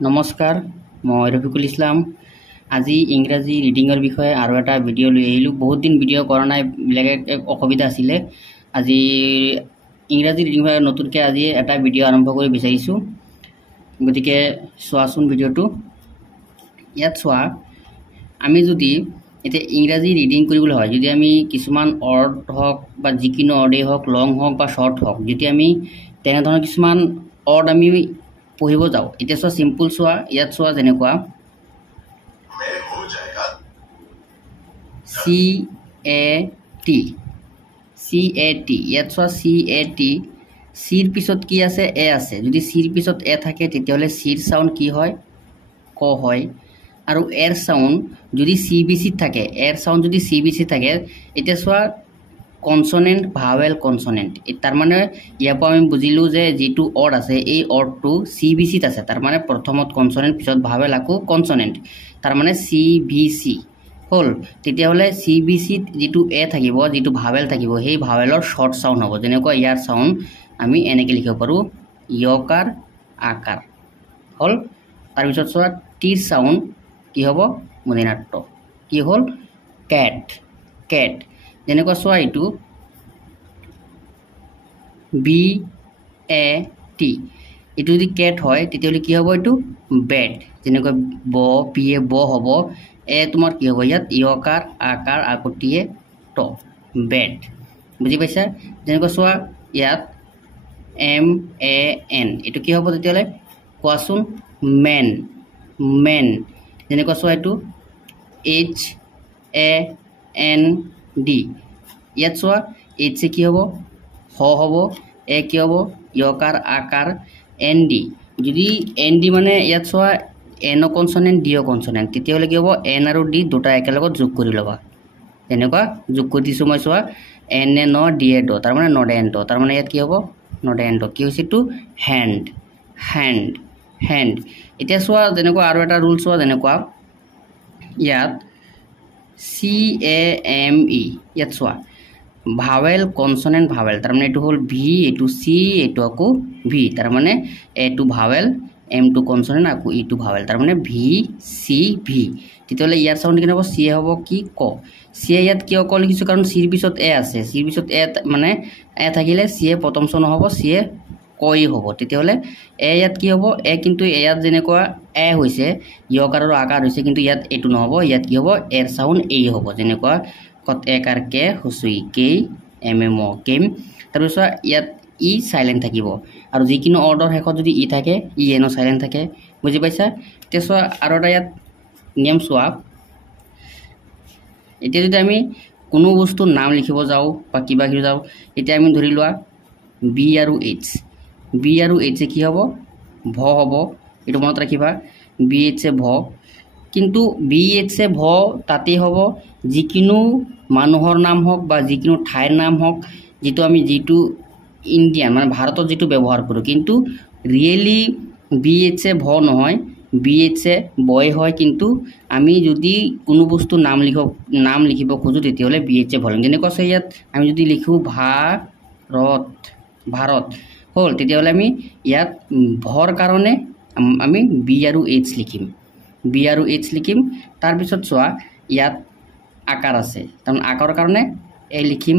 নমস্কাৰ মই ৰফিকুল ইছলাম আজি ইংৰাজী ৰিডিঙৰ বিষয়ে আৰু এটা ভিডিঅ' লৈ আহিলোঁ বহুত দিন ভিডিঅ' কৰা নাই বেলেগ অসুবিধা আছিলে আজি ইংৰাজী ৰিডিং নতুনকৈ আজি এটা ভিডিঅ' আৰম্ভ কৰি বিচাৰিছোঁ গতিকে চোৱাচোন ভিডিঅ'টো ইয়াত চোৱা আমি যদি এতিয়া ইংৰাজী ৰিডিং কৰিবলৈ হয় যদি আমি কিছুমান ৱৰ্ড হওক বা যিকোনো ৱৰ্ডেই হওক লং হওক বা শ্বৰ্ট হওক যদি আমি তেনেধৰণৰ কিছুমান ৱৰ্ড আমি পঢ়িব যাওঁ এতিয়া চোৱা সিম্পল চোৱা ইয়াত চোৱা যেনেকুৱা CAT ইয়াত চোৱা CAT চিৰ পিছত কি আছে এ আছে যদি চিৰ পিছত এ থাকে তেতিয়াহ'লে চিৰ সাউন্ড কি হয় ক হয় আৰু এৰ সাউন্ড যদি CBC থাকে এৰ সাউন্ড যদি CBC থাকে এতিয়া চোৱা কনসনেন্ট ভাৱেল কনসনেন্ট তাৰ মানে ইয়াৰ পৰা আমি বুজিলো যে যেটো ৱৰ্ড আছে এই ৱৰ্ডটো CBC ত আছে তাৰ মানে প্ৰথমত কনসনেন্ট পিছত ভাৱেল আকৌ কনসনেন্ট তাৰ মানে CBC হল তেতিয়াহলে CBC ত যেটো এ থাকিব যেটো ভাৱেল থাকিব সেই ভাৱেলৰ শৰ্ট সাউন্ড হ'ব যেনেকৈ ইয়াৰ সাউন্ড আমি এনেকৈ লিখিব পাৰো ইয়কাৰ আকাৰ হল তাৰ পিছত চোৱা টিৰ সাউন্ড কি হ'ব মদিনাট্য কি হল ক্যাট যেনেকৈ চোৱা ইটো BAT এটো যদি ক্যাট হয় তেতিয়াহলে কি হ'ব এটো বেড যেনেকৈ ব পিয়ে ব হ'ব এ তোমাৰ কি হ'ব ইয়াত ইয়কাৰ আকাৰ আকটিয়ে ট বেড বুজি পাইছা যেনেকৈ চোৱা ইয়াত MAN এটো কি হ'ব তেতিয়াহলে কোৱাচোন মেন যেনেকৈ চোৱা এটো HAND ইয়াত চোৱা H কি হ'ব হ হ'ব এ কি হ'ব ইয়কাৰ আকাৰ ND যদি ND মানে ইয়াত চোৱা এন কনসনেন্ট ডি কনসনেন্ট তেতিয়াহলে কি হ'ব এন আৰু ডি দুটা একেলগত যোগ কৰি লবা এনেকুৱা যোগ কৰি দিছো মই চোৱা N A no D A ড তাৰ মানে নডেন্ট তাৰ মানে ইয়াত কি হ'ব নডেন্ট কি হৈছে টু হ্যান্ড এতিয়া চোৱা যেনেকুৱা আৰু এটা ৰুল চোৱা যেনেকুৱা ইয়াত CAME ইয়াত চোৱা ভাৱেল কনসনেন্ট ভাৱেল তাৰ মানে এটো হল V এটো C এটো আকৌ V তাৰ মানে A to vowel M to consonant আকৌ E টু ভাৱেল তাৰ মানে VCV তেতিয়ালে ইয়াৰ সাউন্ড কি হ'ব C হ'ব কি ক C ইয়াত কিয় ক লিখিছো কাৰণ C ৰ পিছত এ আছে C ৰ পিছত এ মানে এ থাকিলে C প্ৰথম সন হ'ব C কই হ'ব তেতিয়ালে এ ইয়াত কি হ'ব এ কিন্তু ইয়াত যেনেকুৱা এ হৈছে ইয়কাৰ আৰু আকাৰ হৈছে কিন্তু ইয়াত এটো নহব ইয়াত কি হ'ব এৰ সাউন্ড এই হ'ব যেনেকুৱা কত একাৰ কে হুসুই কে এমএম কেম তাৰপিছত ইয়াত ই সাইলেন্ট থাকিব আৰু যিকিনো অৰ্ডাৰ হেকত যদি ই থাকে ই এনো সাইলেন্ট থাকে বুজি পাইছা তেছোৱা আৰু এটা ইয়াত নিয়ম চোৱা এতিয়া যদি আমি কোনো বস্তু নাম লিখিব যাও বা কিবা কিবা যাও এতিয়া আমি ধৰি লোৱা বি আৰু এইচ কি হ'ব ভ হ'ব এটো মনত ৰাখিবা বি এইচ ভ কিন্তু BH ভ তাতে হ'ব যিকিনো মানুহৰ নাম হওক বা যিকিনো ঠাইৰ নাম হওক যেটো আমি যেটো ইন্ডিয়ান মানে ভাৰতত যেটো ব্যৱহাৰ কৰো কিন্তু ৰিয়েলি BH ভ নহয় BH বয় হয় কিন্তু আমি যদি কোনো বস্তু নাম লিখিব খোজো তেতিয়াহলে BH ভল যেনেকৈ আছে ইয়াত আমি যদি লিখো ভাৰত হল তেতিয়াহলে আমি ইয়াত ভৰ কাৰণে আমি বি আৰু এইচ লিখিম বি আৰু এইচ লিখিম তাৰ পিছত চোৱা ইয়াত আকাৰ আছে কাৰণ আকাৰৰ কাৰণে এ লিখিম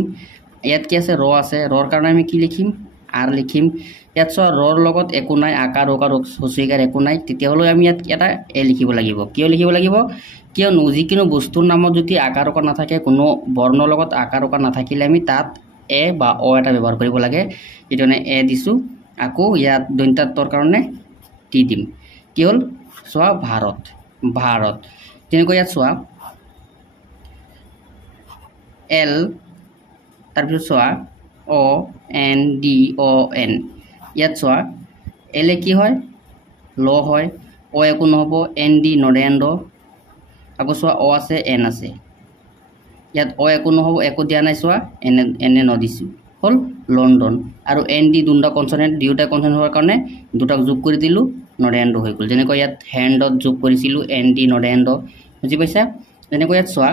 ইয়াত কি আছে ৰ আছে ৰৰ কাৰণে আমি কি লিখিম আৰ লিখিম ইয়াত চোৱা ৰৰ লগত একো নাই আকাৰ ওকাৰ হসুইকাৰ একো নাই তেতিয়াহলে আমি ইয়াত এটা এ লিখিব লাগিব কিয় লিখিব লাগিব কিয় যিকিনো বস্তুৰ নামত যদি আকাৰ ওকাৰ নাথাকে কোনো বৰ্ণৰ লগত আকাৰ ওকাৰ নাথাকিলে আমি তাত এ বা অ এটা ব্যৱহাৰ কৰিব লাগে এটোনে এ দিছো আকৌ ইয়াত দন্তাত্বৰ কাৰণে টি দিম কি হল চোৱা ভাৰত যেনেকৈ ইয়াত চোৱা এল তাৰপিছত চোৱা ONDON ইয়াত চোৱা এল কি হয় ল হয় অ একো নহব ND নডেন্ড আকৌ চোৱা অ আছে এন আছে ইয়াত অ একো নহব একো দিয়া নাই চোৱা এনে নদিছো হল লণ্ডন আৰু ND দুটা কনসনেন্ট দুটা কনসনেন্ট হোৱাৰ কাৰণে দুটাক যোগ কৰি দিলো নডেন্ড হৈ গল যেনেকৈ ইয়াত হ্যান্ডত যোগ কৰিছিলো ND নডেন্ড বুজি পাইছা যেনেকৈ ইয়াত চোৱা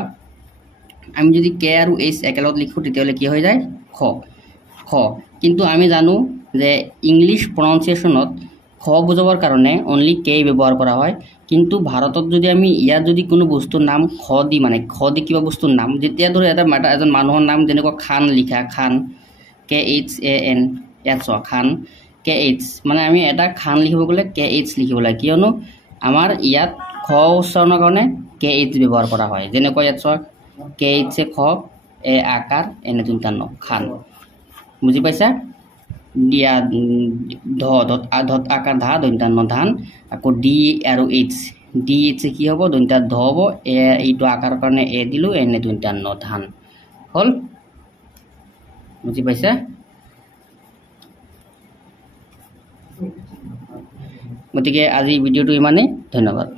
আমি যদি কে আৰু এইচ একেলগত লিখো তেতিয়াহলে কি হৈ যায় খ কিন্তু আমি জানো যে ইংলিশ প্ৰনাউন্সিয়েশনত খ খ বুজাবৰ কাৰণে অনলি কে ব্যৱহাৰ কৰা হয় কিন্তু ভাৰতত যদি আমি ইয়াত যদি কোনো বস্তুৰ নাম খ দি মানে খ দি কিবা বস্তুৰ নাম যেতিয়া ধৰি এজন মানুহৰ নাম যেনেকুৱা খান লিখা খান KHAN ইয়াত চোৱা খান KH মানে আমি এটা খান লিখিব গ'লে KH লিখিব লাগে কিয়নো আমাৰ ইয়াত খ উচ্চাৰণৰ কাৰণে KH ব্যৱহাৰ কৰা হয় যেনেকুৱা ইয়াত চোৱা KH খ এ আকাৰ এনে দুটান্ন খান বুজি পাইছা দিয়া ধত আকাৰ ধা দন্তান্ন ধান আকৌ ডি আৰু এইচ ডি এইচ কি হ'ব দন্তা ধ হ'ব এইটো আকাৰৰ কাৰণে এ দিলোঁ এনে দন্তান্ন ধান হ'ল বুজি পাইছা গতিকে আজি ভিডিঅ'টো ইমানেই ধন্যবাদ